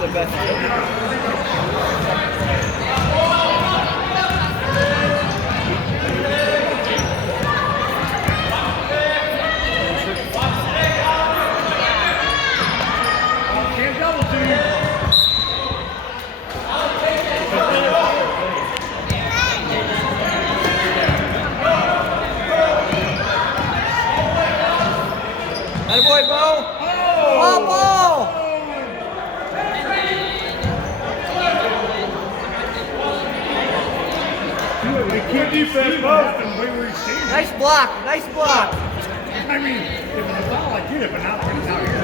the best. Can't double team. Atta boy, Bo. Oh, ball. Good defense, both. And way where he stands. Nice block. Nice block. I mean, if it's a foul, I get it, but not when he's out here.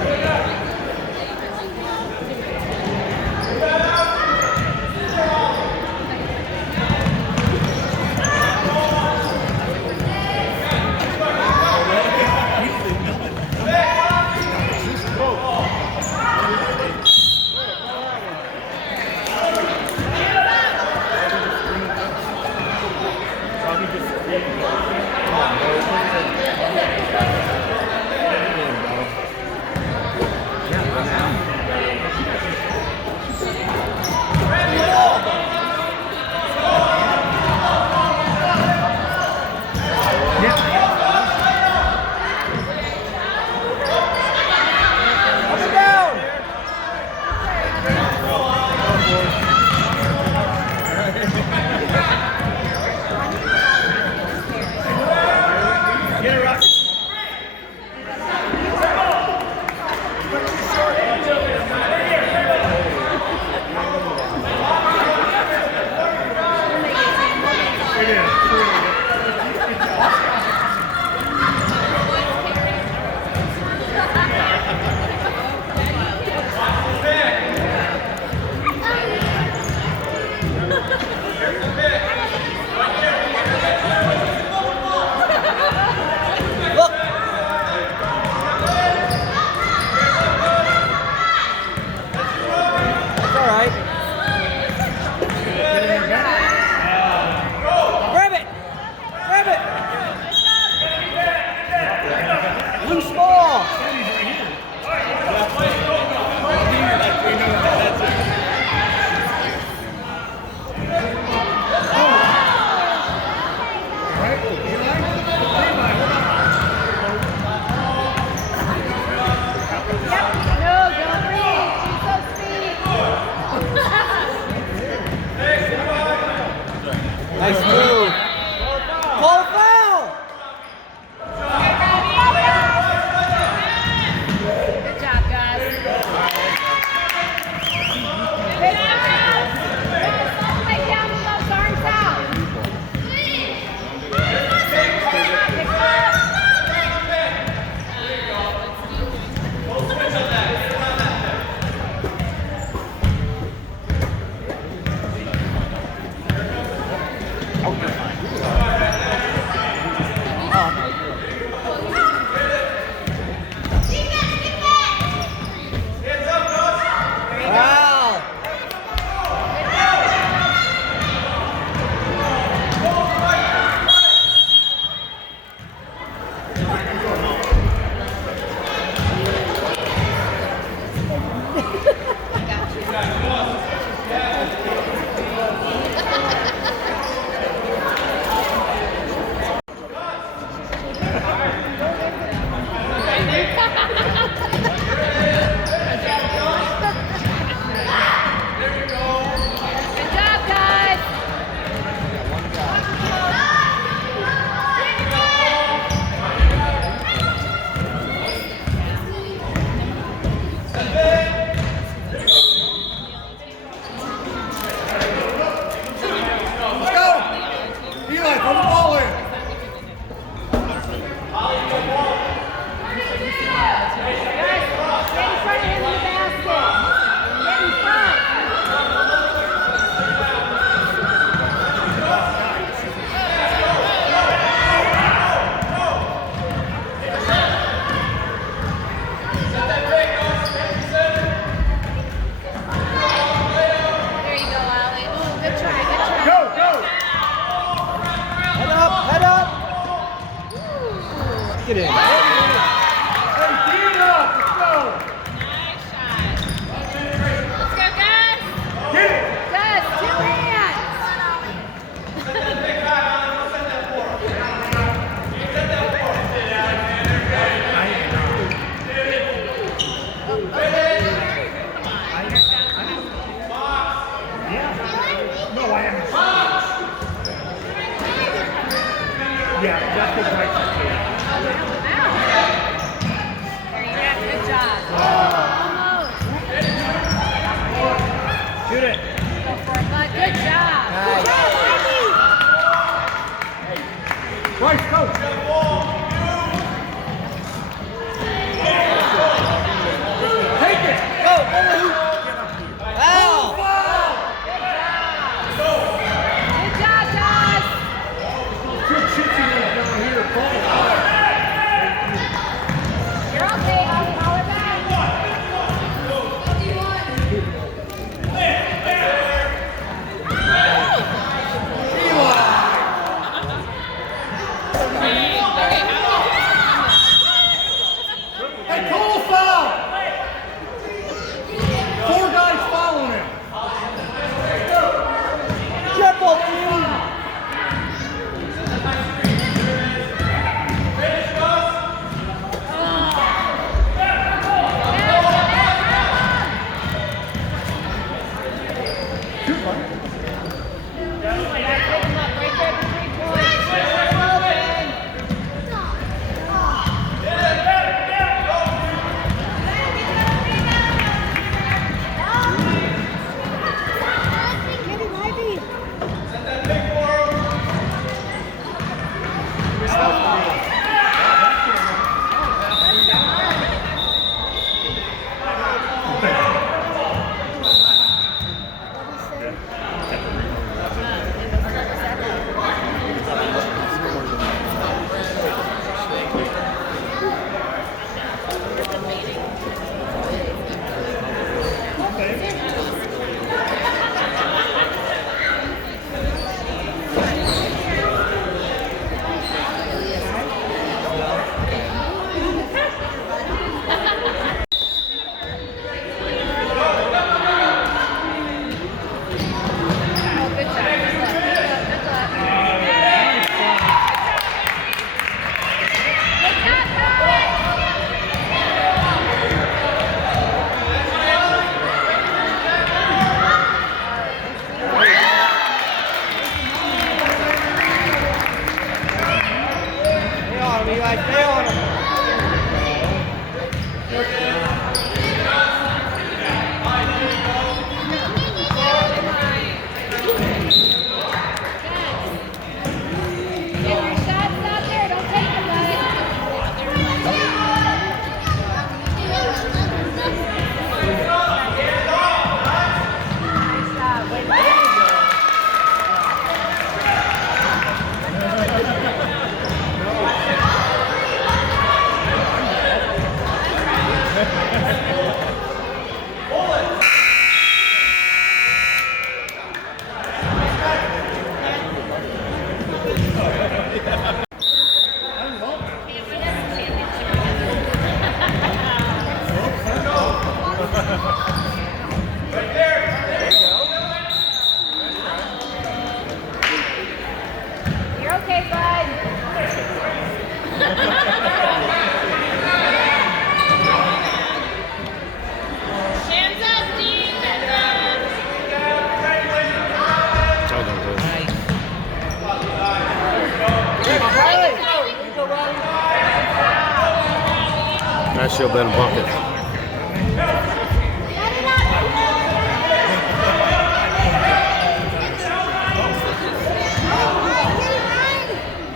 she'll bet a bucket.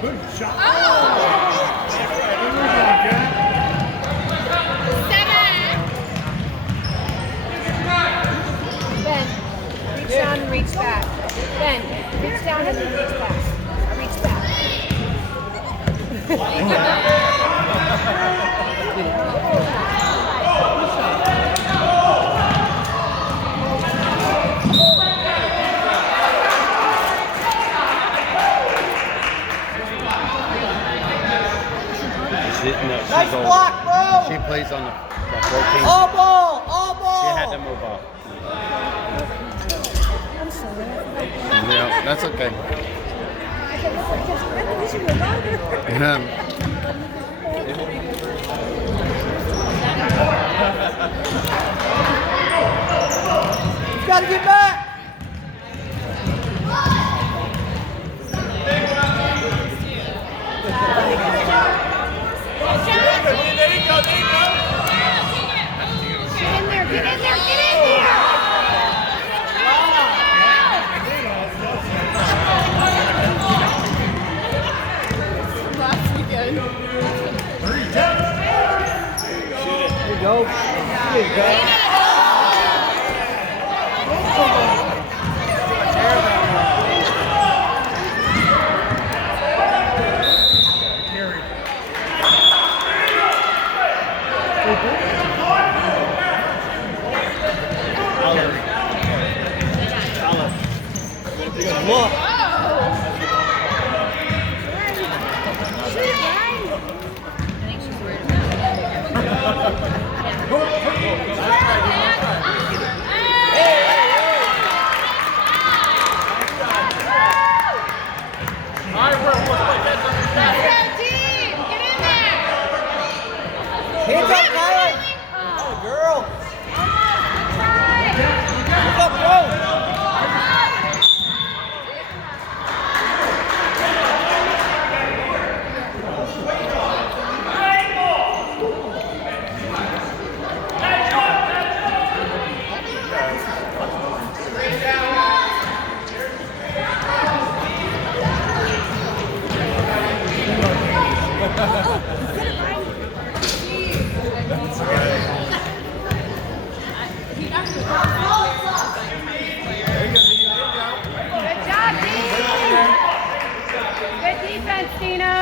Good shot. Ben, reach down and reach back. Ben, reach down and then reach back. Reach back. Nice block, bro. She plays on the 14. All ball. All ball. She had to move off. Yeah, that's okay. You gotta get back. Get in there, get in there, get in there! There you go. There you go. Good look. Hands up, Kylie. Oh, girl. Look up, bro. Good job, Dean! Good defense, Dino!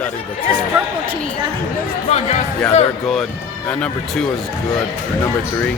Study the There's tape. purple cheese. I think those Come on, guys. Yeah, they're good. That number 2 is good. Or number 3.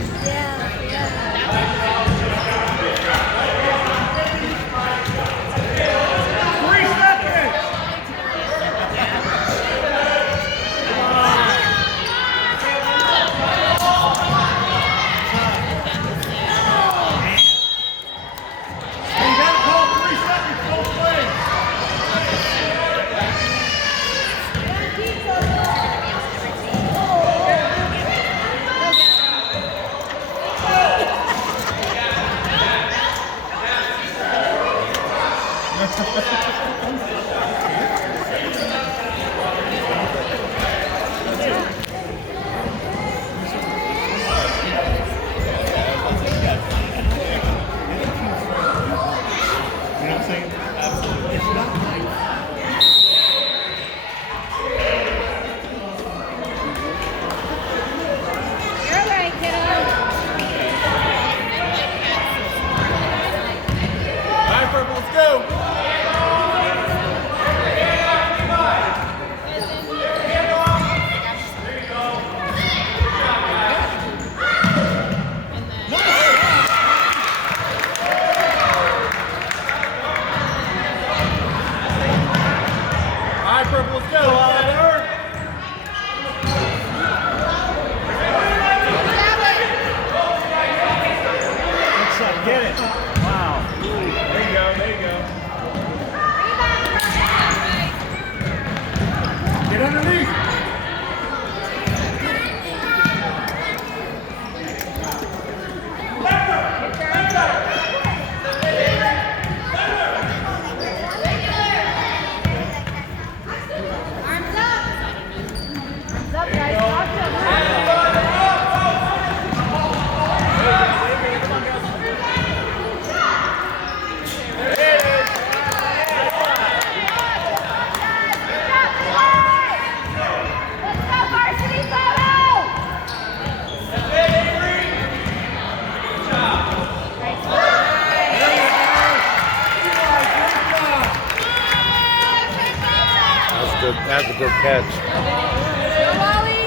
catch. Go, Wally.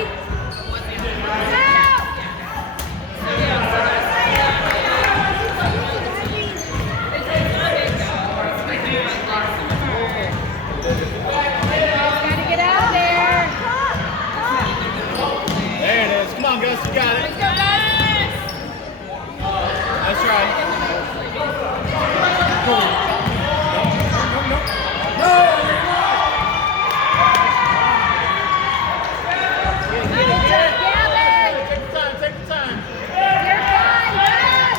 Gotta get out there. There it is. Come on, Gus. You got it. Let's go, guys. That's right. Good job, Gavin. Take the time. Take the time. You're fine, yes.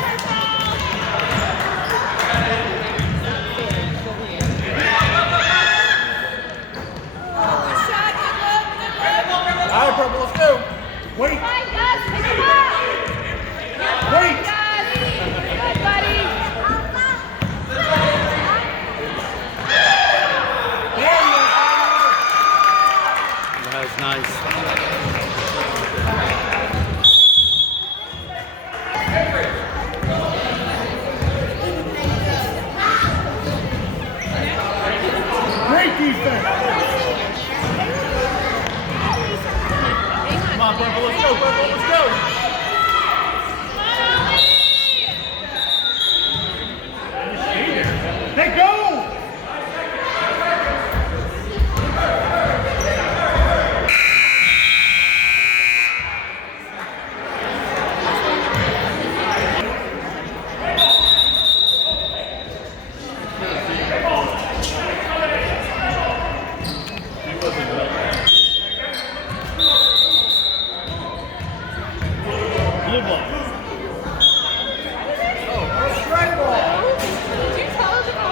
Good shot, good look, good look. All right, Purple. Let's go. Wait. Fine, Gus, pick him up. Wait. Gus, good, buddy. That was nice. Great defense. Come on, Purple. Let's go, Purple. Let's go. Hey, go! Blue ball. Did you tell us about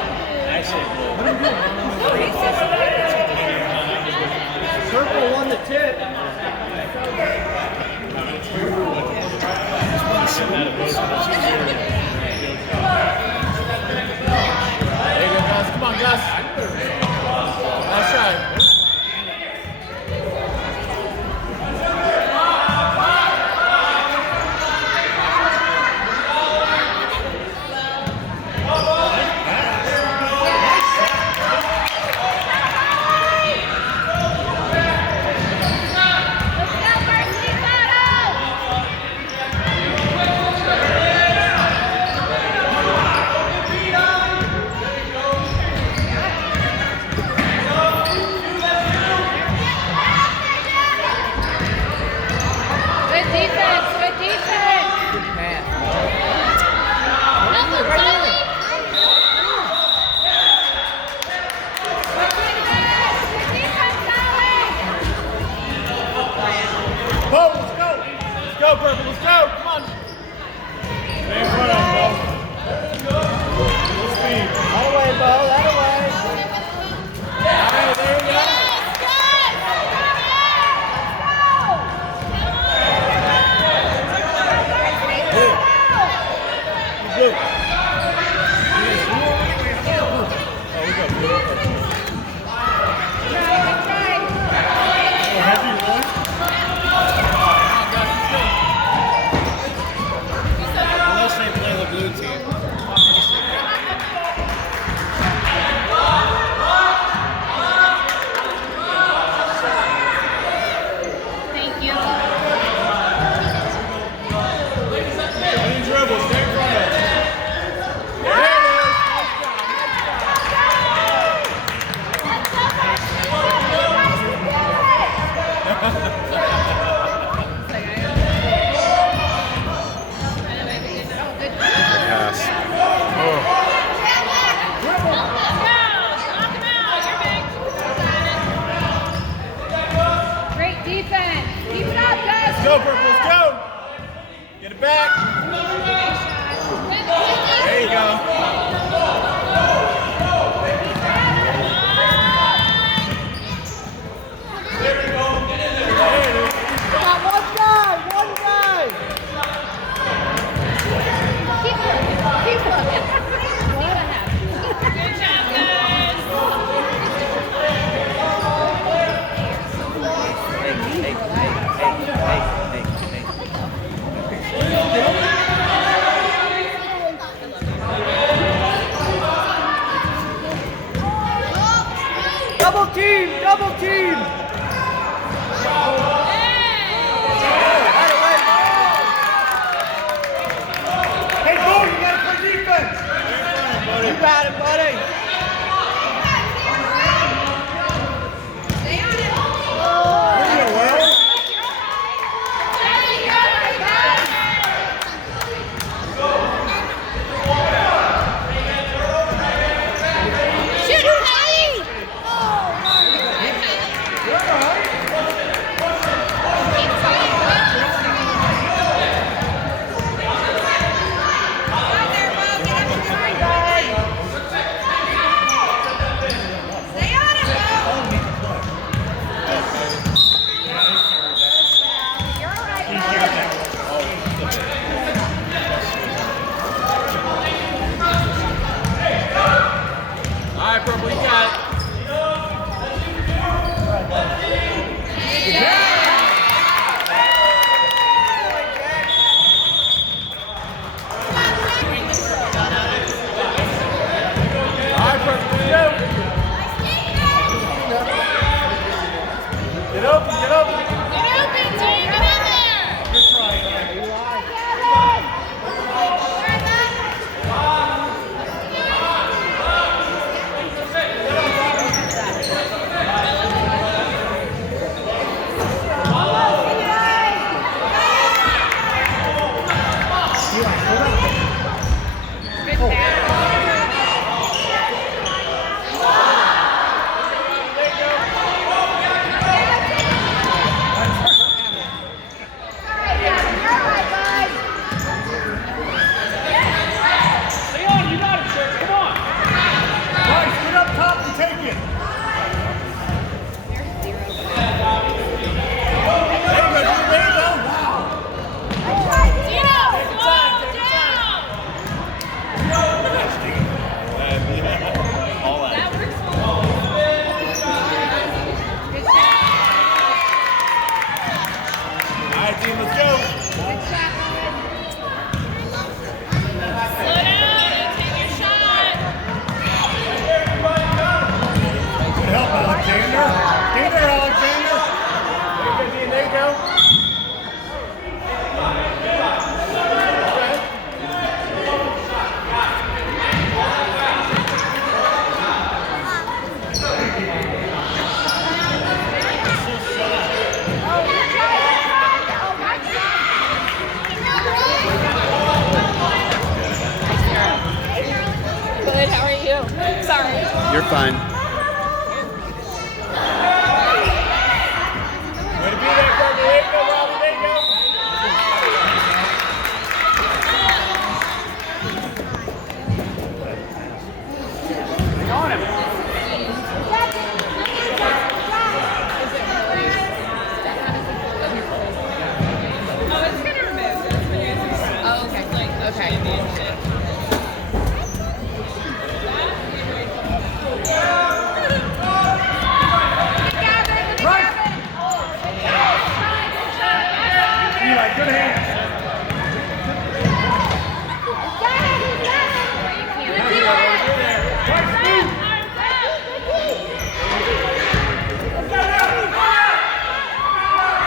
this? Purple won the tip. There you go, Gus. Come on, Gus. That's right. Let's go, varsity battle. Good defense, good defense. Good defense, Alex. Bo, let's go. Let's go, Purple. Let's go. Come on. Stay in front of him, Bo. Full speed. That way, Bo. That way. All right, there we go. Blue. Oh, we got blue. Heavy one. Unless they play the blue team. Thank you. Any dribble, stay in front of him. There it is. Pass. Great defense. Keep it up, guys. Let's go, Purple. Let's go. Get it back. There you go. Come on, one guy. One guy. Keep Good job, guys. Hey. fine. Way to be there, Purple. There you go, Robbie. There you go. On him. Oh, okay. Eli, good hands.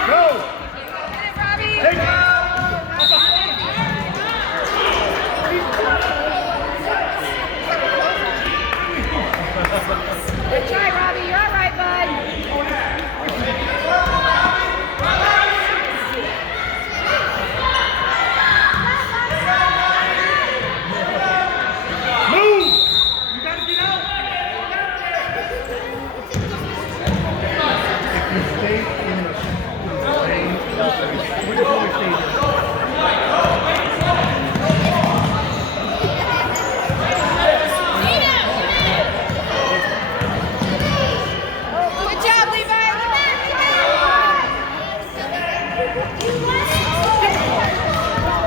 Go. Take it. Good try, Robbie. You're all right, bud. Move. You gotta get out. Stay in the lane. We just want to stay there. Good job, Levi.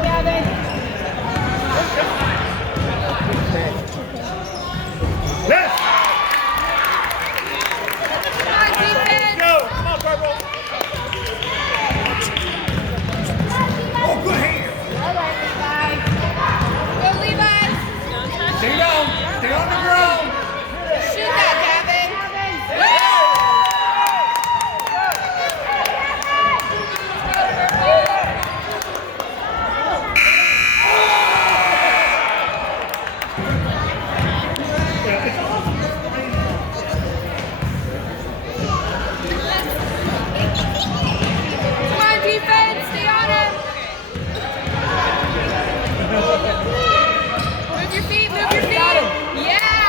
Gavin. Yes. Come on, defense. Go. Come on, Purple. Oh, good hands. All right, Levi. Go, Levi. Stay down. Stay on the ground. Shoot that, Gavin. Come on, defense. Stay on him. Move your feet. Move your feet. Yeah.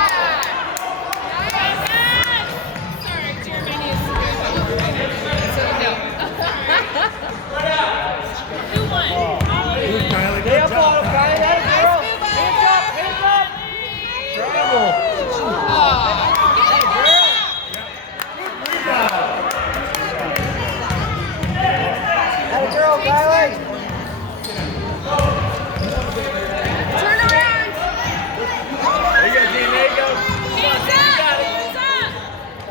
Sorry, Jeremy needs to do it. So no. Who won? Kylie, Stay good up job. on him, Kylie. That is girl. Hands up. Hands up. Bravo. That a girl, Kylie. Turn around. There you go, Gene. There you go. Come on, Gene. You got it.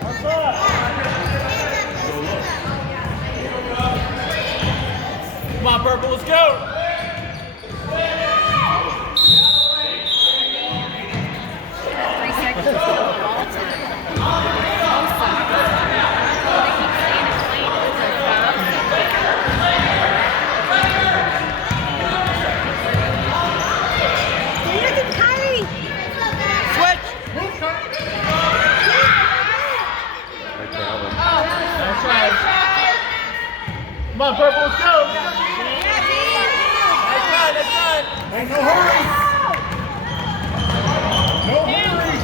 What's up? Come on, Purple. Let's go. 3 seconds. Switch. That's right. Come on, Purple. Let's go. That's right. That's right. Hey, no hurry. No hurry.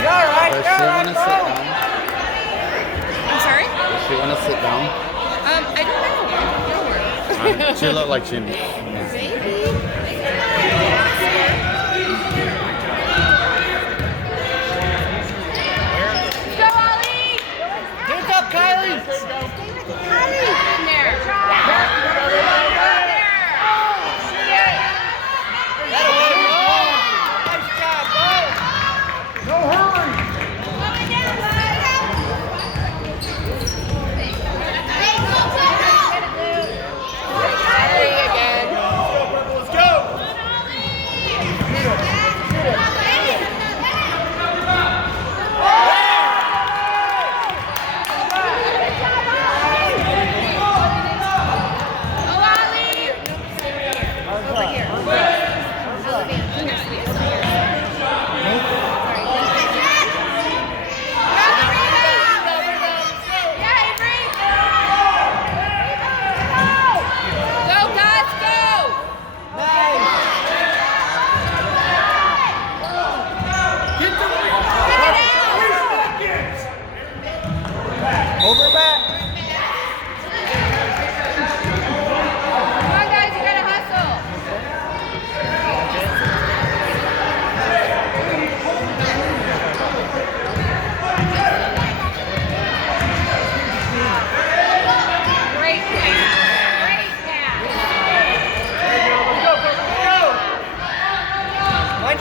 You're all right. Does You're she all want to right, sit bro. down? I'm sorry? Does she want to sit down? I don't know. She looked like she. Go, Ollie! Hands up, Kylie. In there. That'll win. Nice job, bro. No hurry. Ollie again.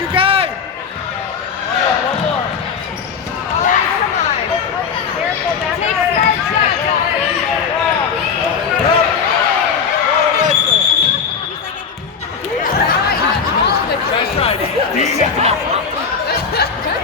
your guy. One more. Careful, back. Take smart shots, That's right.